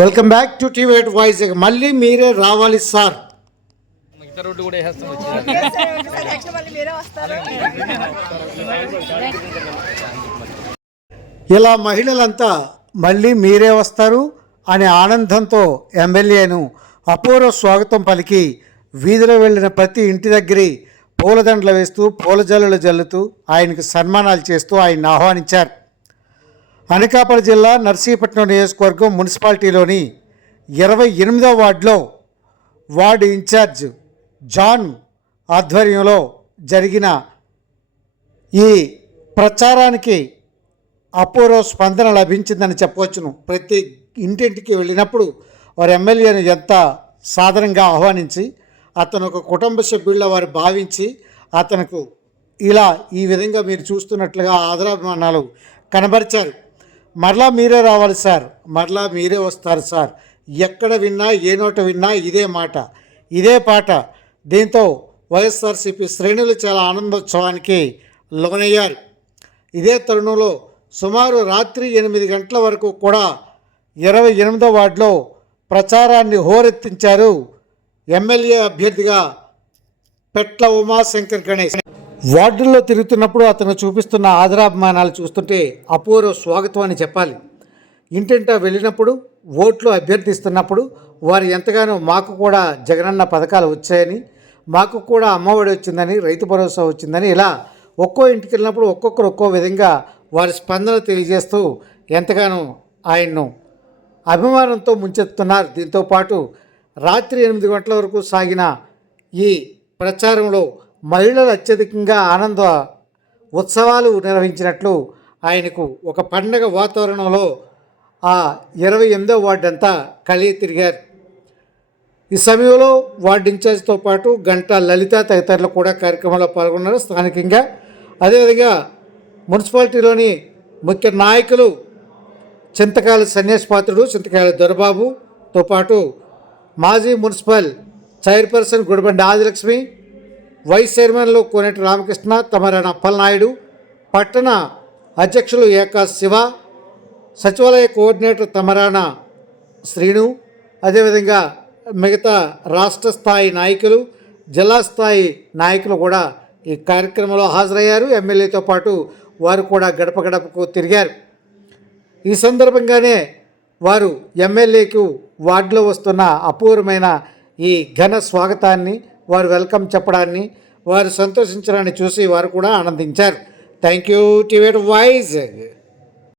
Welcome back to TV eight voice. మళ్ళీ మీరే రావాలి సార్. ఇలా మహిళలంతా మళ్ళీ మీరే వస్తారు అనే ఆనందంతో ఎమ్మెల్యేను అపూర్వ స్వాగతం పలికి వీధిలో వెళ్ళిన ప్రతి ఇంటి దగ్గరి పూలదండలు వేస్తూ పూల జల్లులు జల్లుతూ ఆయనకు సన్మానాలు చేస్తూ ఆయన ఆహ్వానించారు. అనకాపల్లి జిల్లా నర్సీపట్నం నియోజకవర్గం మున్సిపాలిటీలోని ఇరవై ఎనిమిదో వార్డులో వార్డు ఇన్ఛార్జ్ జాన్ ఆధ్వర్యంలో జరిగిన ఈ ప్రచారానికి అపూర్వ స్పందన లభించిందని చెప్పవచ్చును. ప్రతి ఇంటింటికి వెళ్ళినప్పుడు వారి ఎమ్మెల్యేను ఎంత సాధారణంగా ఆహ్వానించి అతను ఒక కుటుంబ సభ్యుల్లో వారు భావించి అతనుకు ఇలా ఈ విధంగా మీరు చూస్తున్నట్లుగా ఆదరాభిమానాలు కనబరిచారు. మరలా మీరే రావాలి సార్. మరలా మీరే వస్తారు సార్. ఎక్కడ విన్నా ఏ నోట విన్నా ఇదే మాట. ఇదే పాట. దీంతో వైఎస్ఆర్సీపీ శ్రేణులు చాలా ఆనందోత్సవానికి లోనయ్యారు. ఇదే తరుణంలో సుమారు రాత్రి ఎనిమిది గంటల వరకు కూడా ఇరవై ఎనిమిదో వార్డులో ప్రచారాన్ని హోరెత్తించారు ఎమ్మెల్యే అభ్యర్థిగా పెట్ల ఉమాశంకర్ గణేష్. వార్డుల్లో తిరుగుతున్నప్పుడు అతను చూపిస్తున్న ఆదరాభిమానాలు చూస్తుంటే అపూర్వ స్వాగతం అని చెప్పాలి. ఇంటింటా వెళ్ళినప్పుడు ఓట్లు అభ్యర్థిస్తున్నప్పుడు వారు ఎంతగానో మాకు కూడా జగనన్న పథకాలు వచ్చాయని మాకు కూడా అమ్మఒడి వచ్చిందని రైతు భరోసా వచ్చిందని ఇలా ఒక్కో ఇంటికి వెళ్ళినప్పుడు ఒక్కొక్కరు ఒక్కో విధంగా వారి స్పందన తెలియజేస్తూ ఎంతగానో ఆయన్ను అభిమానంతో ముంచెత్తున్నారు దీంతో పాటు రాత్రి ఎనిమిది గంటల వరకు సాగిన ఈ ప్రచారంలో మహిళలు అత్యధికంగా ఆనంద ఉత్సవాలు నిర్వహించినట్లు ఆయనకు ఒక పండగ వాతావరణంలో ఆ ఇరవై ఎనిమిదో వార్డు అంతా కలిగి తిరిగారు. ఈ సమయంలో వార్డు ఇన్ఛార్జ్తో పాటు గంట లలిత తదితరులు కూడా కార్యక్రమంలో పాల్గొన్నారు. స్థానికంగా అదేవిధంగా మున్సిపాలిటీలోని ముఖ్య నాయకులు చింతకాయల సన్యాసపాత్రుడు చింతకాయల దొరబాబుతో పాటు మాజీ municipal chairperson Gudibandi Adilakshmi vice చైర్మన్లు కోనేటి రామకృష్ణ తమరణ అప్పలనాయుడు పట్టణ అధ్యక్షులు ఏకా శివ సచివాలయ కోఆర్డినేటర్ తమరాణ శ్రీను అదేవిధంగా మిగతా రాష్ట్ర స్థాయి నాయకులు జిల్లా స్థాయి నాయకులు కూడా ఈ కార్యక్రమంలో హాజరయ్యారు. ఎమ్మెల్యేతో పాటు వారు కూడా గడప గడపకు తిరిగారు. ఈ సందర్భంగానే వారు ఎమ్మెల్యేకు వార్డులో వస్తున్న అపూర్వమైన ఈ ఘన స్వాగతాన్ని వారు వెల్కమ్ చెప్పడాన్ని వారు సంతోషించడాన్ని చూసి వారు కూడా ఆనందించారు. Thank you టివేట్ voice